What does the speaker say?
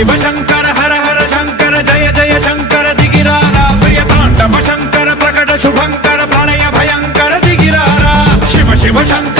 शिव शंकर हर हर शंकर जय जय शंकर दिगिरारा प्रिय तांडव शंकर प्रकट शुभंकर प्रलय भयंकर दिगिरारा शिव शिव शंकर